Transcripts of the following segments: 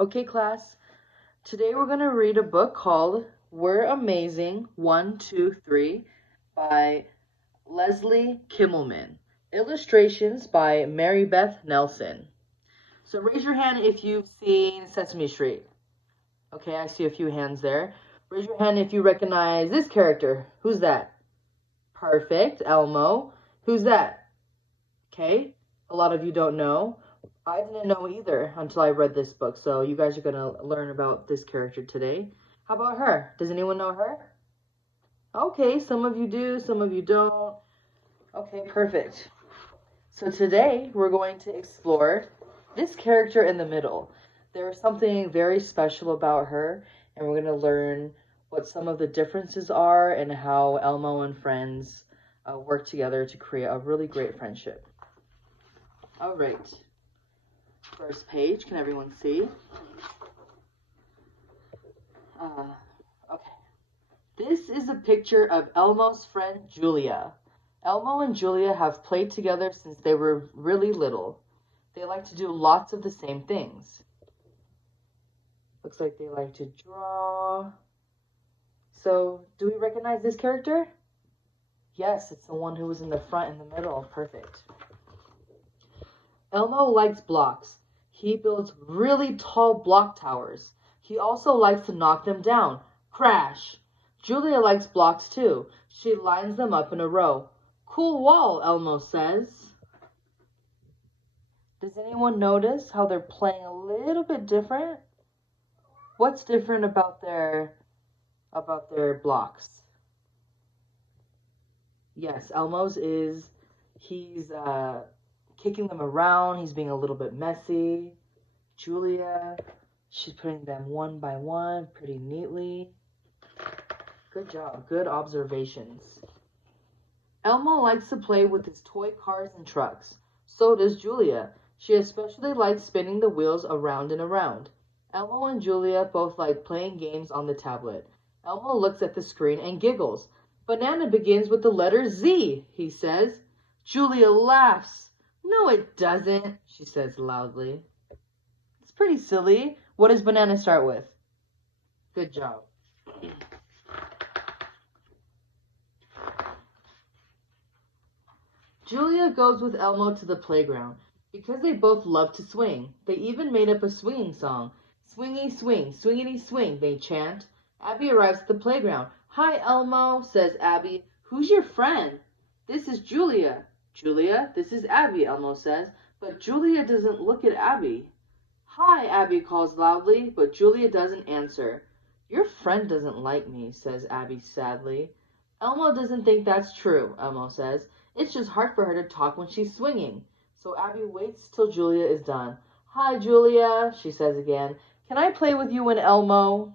Okay, class, today we're going to read a book called We're Amazing 1, 2, 3 by Leslie Kimmelman. Illustrations by Mary Beth Nelson. So raise your hand if you've seen Sesame Street. Okay, I see a few hands there. Raise your hand if you recognize this character. Who's that? Perfect, Elmo. Who's that? Okay, a lot of you don't know. I didn't know either until I read this book, so you guys are going to learn about this character today. How about her? Does anyone know her? Okay, some of you do, some of you don't. Okay, perfect. So today we're going to explore this character in the middle. There's something very special about her, and we're going to learn what some of the differences are and how Elmo and friends work together to create a really great friendship. All right. First page, can everyone see? Okay. This is a picture of Elmo's friend Julia. Elmo and Julia have played together since they were really little. They like to do lots of the same things. Looks like they like to draw. So, do we recognize this character? Yes, it's the one who was in the front in the middle. Perfect. Elmo likes blocks. He builds really tall block towers. He also likes to knock them down. Crash! Julia likes blocks too. She lines them up in a row. Cool wall, Elmo says. Does anyone notice how they're playing a little bit different? What's different about their blocks? Yes, Elmo's is he's kicking them around. He's being a little bit messy. Julia, she's putting them one by one pretty neatly. Good job. Good observations. Elmo likes to play with his toy cars and trucks. So does Julia. She especially likes spinning the wheels around and around. Elmo and Julia both like playing games on the tablet. Elmo looks at the screen and giggles. Banana begins with the letter Z, he says. Julia laughs. No, it doesn't, she says loudly. It's pretty silly. What does banana start with? Good job. Julia goes with Elmo to the playground. Because they both love to swing, they even made up a swinging song. Swingy swing, swingity swing, they chant. Abby arrives at the playground. Hi, Elmo, says Abby. Who's your friend? This is Julia. Julia, this is Abby, Elmo says. But Julia doesn't look at Abby. Hi, Abby calls loudly, but Julia doesn't answer. Your friend doesn't like me, says Abby sadly. Elmo doesn't think that's true, Elmo says. It's just hard for her to talk when she's swinging. So Abby waits till Julia is done. Hi, Julia, she says again. Can I play with you and Elmo?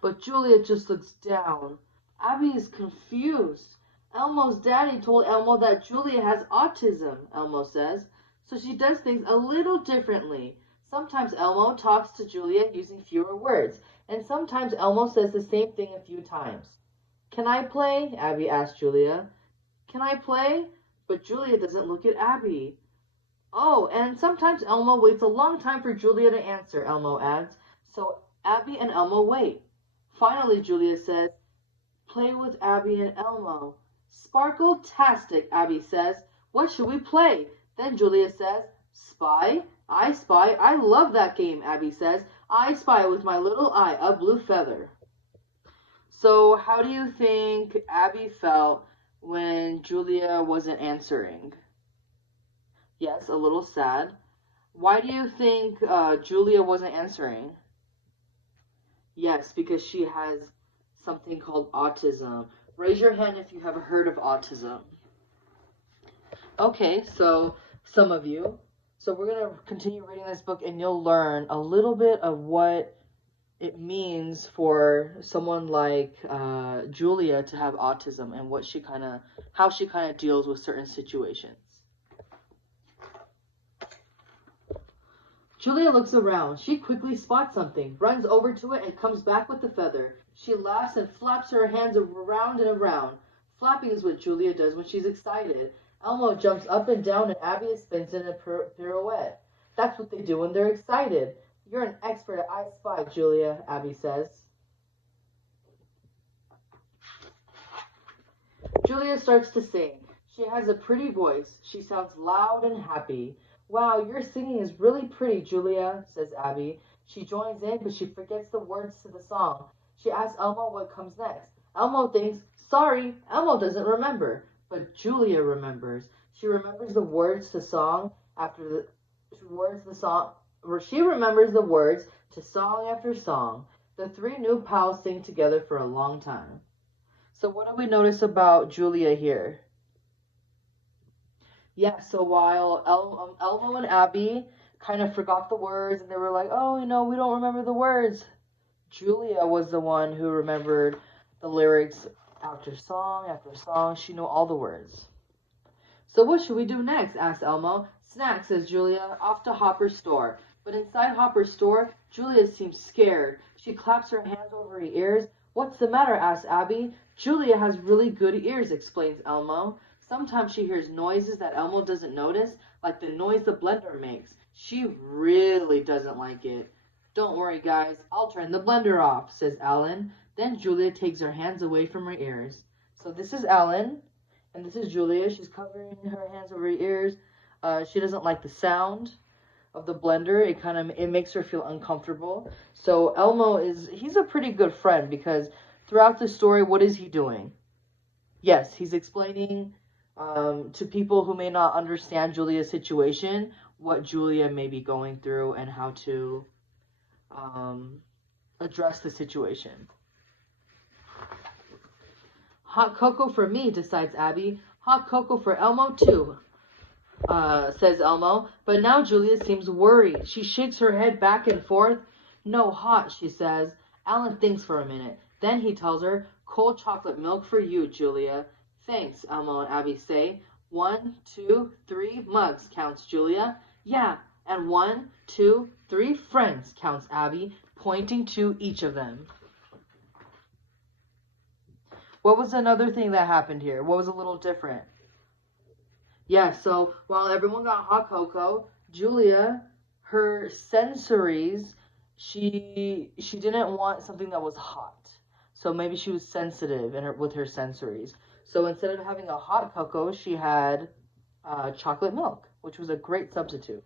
But Julia just looks down. Abby is confused. Elmo's daddy told Elmo that Julia has autism, Elmo says, so she does things a little differently. Sometimes Elmo talks to Julia using fewer words, and sometimes Elmo says the same thing a few times. Can I play? Abby asks Julia. Can I play? But Julia doesn't look at Abby. Oh, and sometimes Elmo waits a long time for Julia to answer, Elmo adds. So Abby and Elmo wait. Finally, Julia says, play with Abby and Elmo. Sparkle-tastic, Abby says. What should we play? Then Julia says, Spy? I spy. I love that game, Abby says. I spy with my little eye a blue feather. So how do you think Abby felt when Julia wasn't answering? Yes, a little sad. Why do you think Julia wasn't answering? Yes, because she has something called autism. Raise your hand if you have heard of autism. Okay, so some of you. So we're going to continue reading this book and you'll learn a little bit of what it means for someone like Julia to have autism and how she kind of deals with certain situations. Julia looks around. She quickly spots something, runs over to it, and comes back with the feather. She laughs and flaps her hands around and around. Flapping is what Julia does when she's excited. Elmo jumps up and down, and Abby spins in a pirouette. That's what they do when they're excited. You're an expert at I Spy, Julia, Abby says. Julia starts to sing. She has a pretty voice. She sounds loud and happy. Wow, your singing is really pretty, Julia, says Abby. She joins in, but she forgets the words to the song. She asks Elmo what comes next. Elmo thinks, sorry, Elmo doesn't remember. But Julia remembers. She remembers the words to song after the words the song. She remembers the words to song after song. The three new pals sing together for a long time. So what do we notice about Julia here? Yeah, so while Elmo and Abby kind of forgot the words and they were like, oh, we don't remember the words, Julia was the one who remembered the lyrics after song after song. She knew all the words. So what should we do next? Asked Elmo. Snack, says Julia, off to Hopper's store. But inside Hopper's store, Julia seems scared. She claps her hands over her ears. What's the matter? Asks Abby. Julia has really good ears, explains Elmo. Sometimes she hears noises that Elmo doesn't notice, like the noise the blender makes. She really doesn't like it. Don't worry, guys. I'll turn the blender off, says Alan. Then Julia takes her hands away from her ears. So this is Alan, and this is Julia. She's covering her hands over her ears. She doesn't like the sound of the blender. It makes her feel uncomfortable. So Elmo he's a pretty good friend because throughout the story, what is he doing? Yes, he's explaining to people who may not understand Julia's situation what Julia may be going through and how to address the situation. Hot cocoa for me, decides Abby. Hot cocoa for Elmo, too, says Elmo. But now Julia seems worried. She shakes her head back and forth. No hot, she says. Alan thinks for a minute. Then he tells her, cold chocolate milk for you, Julia. Thanks, Elmo and Abby say. 1, 2, 3 mugs, counts Julia. Yeah, and 1, 2, 3 friends, counts Abby, pointing to each of them. What was another thing that happened here? What was a little different? Yeah, so while everyone got hot cocoa, Julia, her sensories, she didn't want something that was hot. So maybe she was sensitive with her sensories. So instead of having a hot cocoa, she had chocolate milk, which was a great substitute.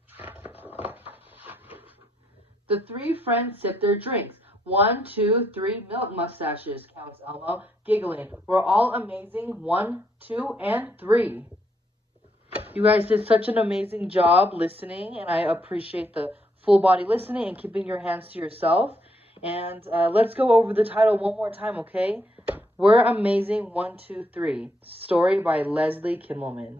The three friends sip their drinks. 1, 2, 3 milk mustaches, counts Elmo, giggling. We're all amazing. 1, 2, and 3. You guys did such an amazing job listening, and I appreciate the full body listening and keeping your hands to yourself. And let's go over the title one more time, okay? We're Amazing 1, 2, 3. Story by Leslie Kimmelman.